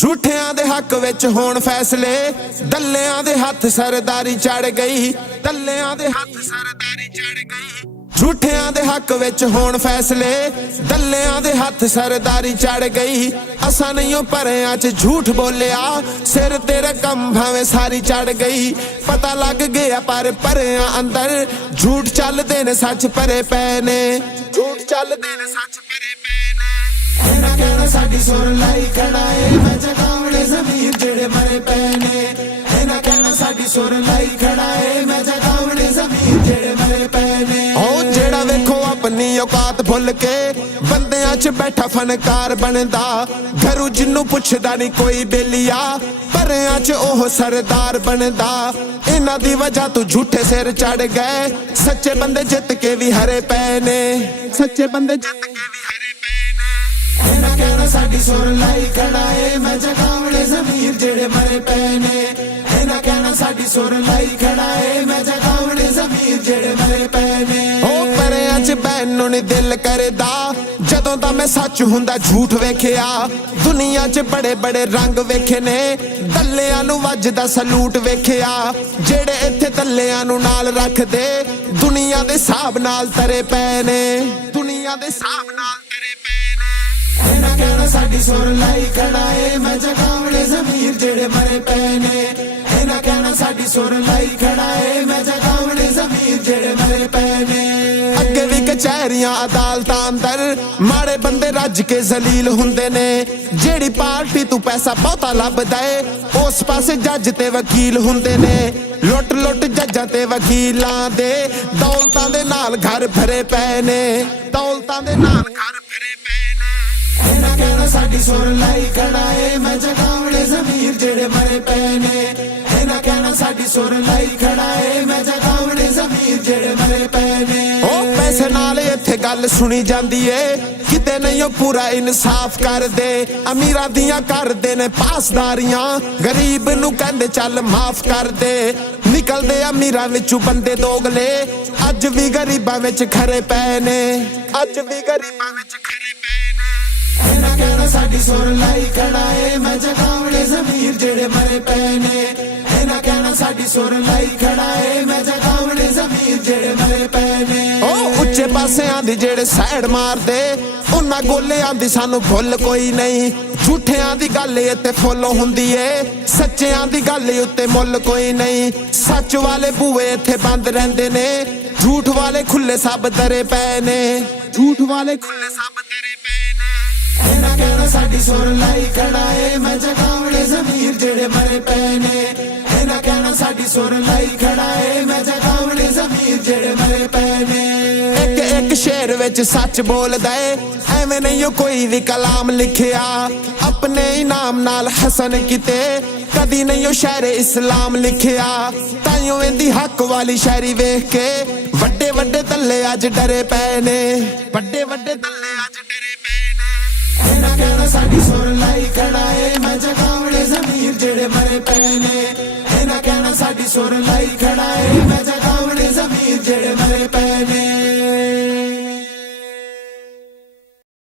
झूठियां दे हक विच होण फैसले, दल्लियां दे हथ सरदारी चढ़ गई, दल्लियां दे हथ सरदारी चढ़ गई। झूठियां दे हक विच होण फैसले, दल्लियां दे हथ सरदारी चढ़ गई। असां नहीं भरियां च झूठ बोलिया, सिर ते रकम भावें सारी चढ़ गई। पता लग गया पर भरियां अंदर, झूठ चलदे ने सच भरे पै ने, झूठ चलदे ने सच भरे पै ने। इन्हां कहना साडी सुर लाई खड़ा है, मैं जगावणे ज़मीर जेड़े मरे पै ने। इन्हां कहना साडी सुर लाई खड़ा है, मैं जगावणे ज़मीर जेड़े मरे पै ने। ओ जेड़ा वेखो अपनी औकात भुल के बंदियां च बैठा फनकार बनदा, घरू जिन्नू पुछदा नहीं कोई बेलिया, भरियां च ओह सरदार बनदा। इन्हां दी वजह तो झूठे सिर चढ़ गए, सच्चे बंदे जित के भी हरे पै ने, सच्चे बंदे जित के भी हरे पै ने। इन्हां कहना साडी सुर लाई खड़ा है, मैं जगावणे ज़मीर जेड़े मरे पै ने। इन्हां कहना साडी सुर लाई खड़ा है, मैं जगावणे ज़मीर जेड़े मरे पै ने। ओ भरियां च बैनू नी दिल करदा, जदों दा मैं सच हुंदा झूठ वेखिया। दुनिया च बड़े बड़े रंग वेखे ने, दल्लियां नू वजदा सलूट वेखिया। जेड़े इत्थे दल्लियां नू नाल रखदे, दुनिया दे हिसाब नाल तरे पै ने, दुनिया दे हिसाब नाल तरे पै ने। इन्हां कहना साडी सुर लाई खड़ा है, मैं जगावणे ज़मीर जेड़े मरे पै ने। इन्हां कहना साडी सुर लाई खड़ा है, मैं जगावणे ज़मीर जेड़े मरे पै ने। अगे भी कचहरियां अदालतां अंदर माड़े बंदे रज के जलील हुंदे ने। जेड़ी पार्टी तू पैसा बहुता लभदा है, उस पासे जज ते वकील हुंदे ने। लुट लुट जज्जां ते वकीलां दे, दौलतां दे नाल घर भरे पै ने, दौलतां दे नाल घर भरे पै ने। इन्हां कहना साडी सुर लाई खड़ा है, मैं जगावणे ज़मीर जेड़े मरे पै ने। इन्हां कहना साडी सुर लाई खड़ा है, मैं जगावणे ज़मीर जेड़े मरे पै ने। ओ पैसे नाल इत्थे गल सुनी जांदी है, किते नहीं पूरा इंसाफ कर दे। अमीरां दियां करदे ने पासदारियां, गरीब नू कहंदे चल माफ कर दे। निकलदे अमीरां विचों बंदे दोगले, अज भी गरीबां विच खरे पै ने, अज भी गरीबां विच खरे पै ने। इन्हां कहना साडी सुर लाई खड़ा है, मैं जगावणे ज़मीर जेड़े मरे पै ने। इन्हां कहना साडी सुर लाई खड़ा है, मैं जगावणे ज़मीर जेड़े मरे पै ने। ओ उच्चे पासेयां दी जेड़े साइड मारदे, उन्हां गोलियां दी सानू भुल कोई नहीं। झूठियां दी गल इत्ते फुल हुंदी है, सच्चियां दी गल उत्ते मुल कोई नहीं। सच वाले बूहे इत्थे बंद रहिंदे ने, झूठ वाले खुले सब दरे पै ने, झूठ वाले खुले सब दरे पै ने। इन्हां कहना साडी सुर लाई खड़ा है, मैं जगावणे ज़मीर जेड़े मरे पै ने। इन्हां कहना साडी सुर लाई खड़ा है, मैं जगावणे ज़मीर जेड़े मरे पै ने। एक एक शेर विच सच बोलदा है, एवें नहीं कोई भी कलाम लिखिया। अपने इनाम नाल हसन किते, कदी नहीं शायरे इस्लाम लिखिया। ताइयों इंदी हक वाली शायरी वेख के वड्डे वड्डे दल्ले अज डरे पै ने, वड्डे वड्डे दल्ले अज डरे पै ने। इन्हां कहना साडी सुर लाई खड़ा है, मैं जगावणे ज़मीर जेड़े मरे पै ने। इन्हां कहना साडी सुर लाई खड़ा है,